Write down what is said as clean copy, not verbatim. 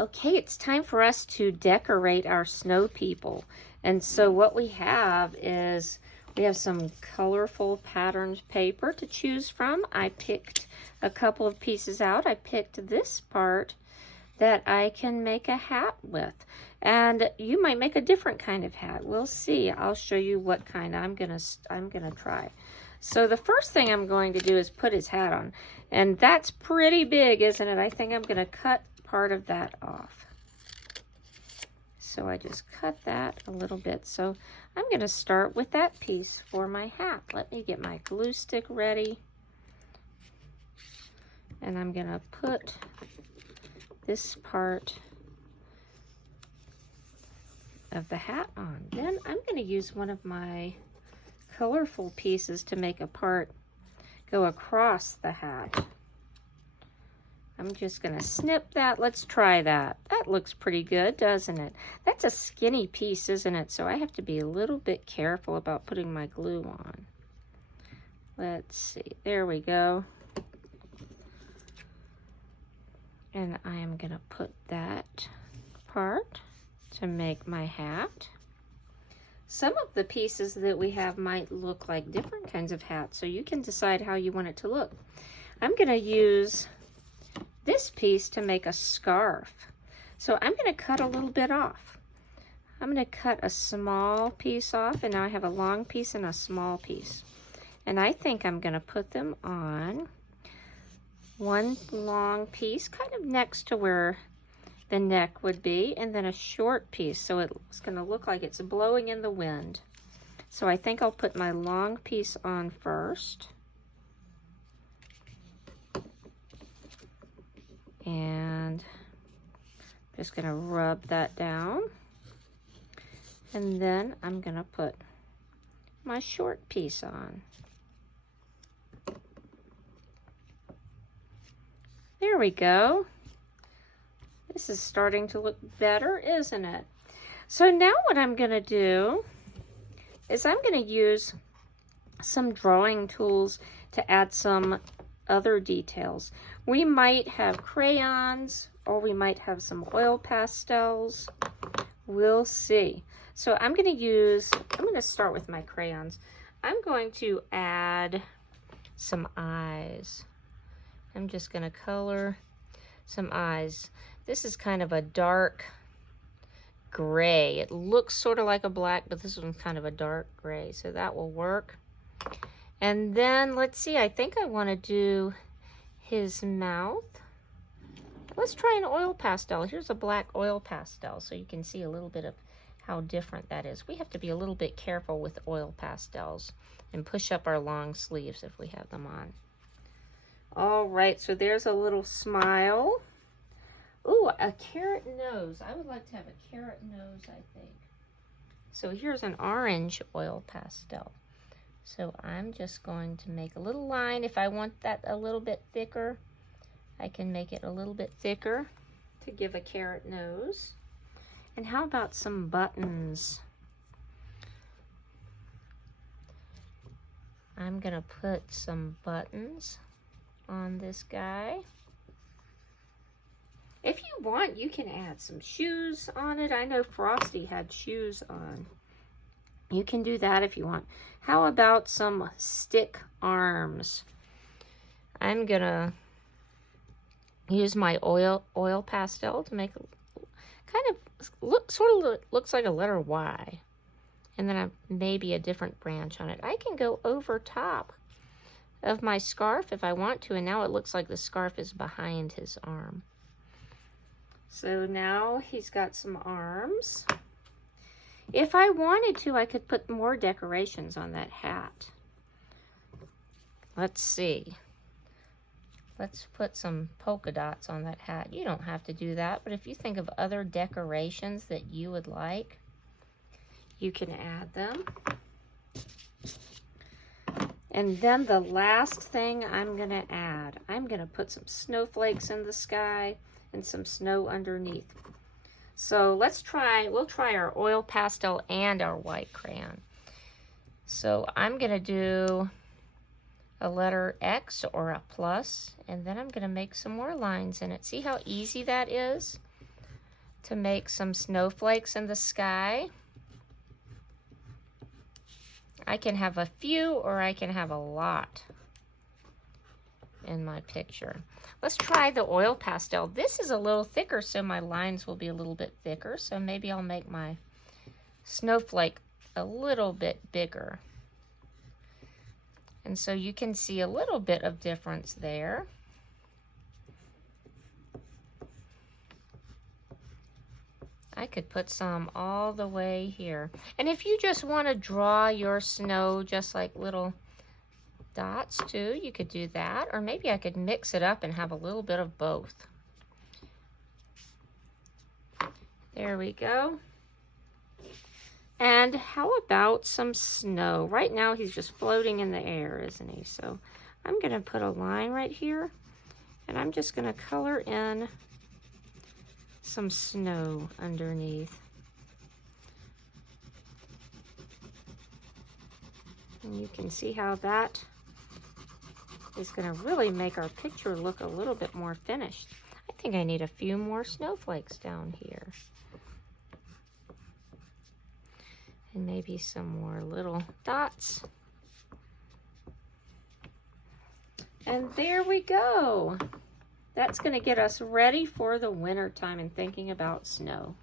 Okay, it's time for us to decorate our snow people. And so what we have is we have some colorful patterned paper to choose from. I picked a couple of pieces out. I picked this part that I can make a hat with. And you might make a different kind of hat. We'll see. I'll show you what kind I'm gonna try. So the first thing I'm going to do is put his hat on. And that's pretty big, isn't it? I think I'm gonna cut part of that off. So I just cut that a little bit. So I'm gonna start with that piece for my hat. Let me get my glue stick ready. And I'm gonna put this part of the hat on. Then I'm going to use one of my colorful pieces to make a part go across the hat. I'm just going to snip that. Let's try that. That looks pretty good, doesn't it? That's a skinny piece, isn't it? So I have to be a little bit careful about putting my glue on. Let's see. There we go. And I am going to put that part to make my hat. Some of the pieces that we have might look like different kinds of hats, so you can decide how you want it to look. I'm going to use this piece to make a scarf. So I'm going to cut a little bit off. I'm going to cut a small piece off, and now I have a long piece and a small piece. And I think I'm going to put them on one long piece kind of next to where the neck would be, and then a short piece so it's going to look like it's blowing in the wind. So I think I'll put my long piece on first, and just going to rub that down, and then I'm going to put my short piece on. There we go. This is starting to look better, isn't it? So now what I'm going to do is I'm going to use some drawing tools to add some other details. We might have crayons, or we might have some oil pastels. We'll see. So I'm going to start with my crayons. I'm going to add some eyes. I'm just going to color some eyes. This is kind of a dark gray. It looks sort of like a black, but this one's kind of a dark gray, so that will work. And then, let's see, I think I want to do his mouth. Let's try an oil pastel. Here's a black oil pastel, so you can see a little bit of how different that is. We have to be a little bit careful with oil pastels and push up our long sleeves if we have them on. All right, so there's a little smile. Ooh, a carrot nose. I would like to have a carrot nose, I think. So here's an orange oil pastel. So I'm just going to make a little line. If I want that a little bit thicker, I can make it a little bit thicker to give a carrot nose. And how about some buttons? I'm going to put some buttons on this guy. If you want, you can add some shoes on it. I know Frosty had shoes on. You can do that if you want. How about some stick arms? I'm gonna use my oil pastel to make kind of sort of looks like a letter Y, and then maybe a different branch on it. I can go over top of my scarf if I want to, and now it looks like the scarf is behind his arm. So now he's got some arms. If I wanted to, I could put more decorations on that hat. Let's see. Let's put some polka dots on that hat. You don't have to do that, but if you think of other decorations that you would like, you can add them. And then the last thing I'm going to add, I'm going to put some snowflakes in the sky and some snow underneath. So we'll try our oil pastel and our white crayon. So I'm going to do a letter X or a plus, and then I'm going to make some more lines in it. See how easy that is? to make some snowflakes in the sky. I can have a few or I can have a lot in my picture. Let's try the oil pastel. This is a little thicker, so my lines will be a little bit thicker. So maybe I'll make my snowflake a little bit bigger. And so you can see a little bit of difference there. I could put some all the way here. And if you just want to draw your snow just like little dots too, you could do that. Or maybe I could mix it up and have a little bit of both. There we go. And how about some snow? Right now he's just floating in the air, isn't he? So I'm going to put a line right here, and I'm just going to color in some snow underneath. And you can see how that is going to really make our picture look a little bit more finished. I think I need a few more snowflakes down here. And maybe some more little dots. And there we go. That's going to get us ready for the winter time and thinking about snow.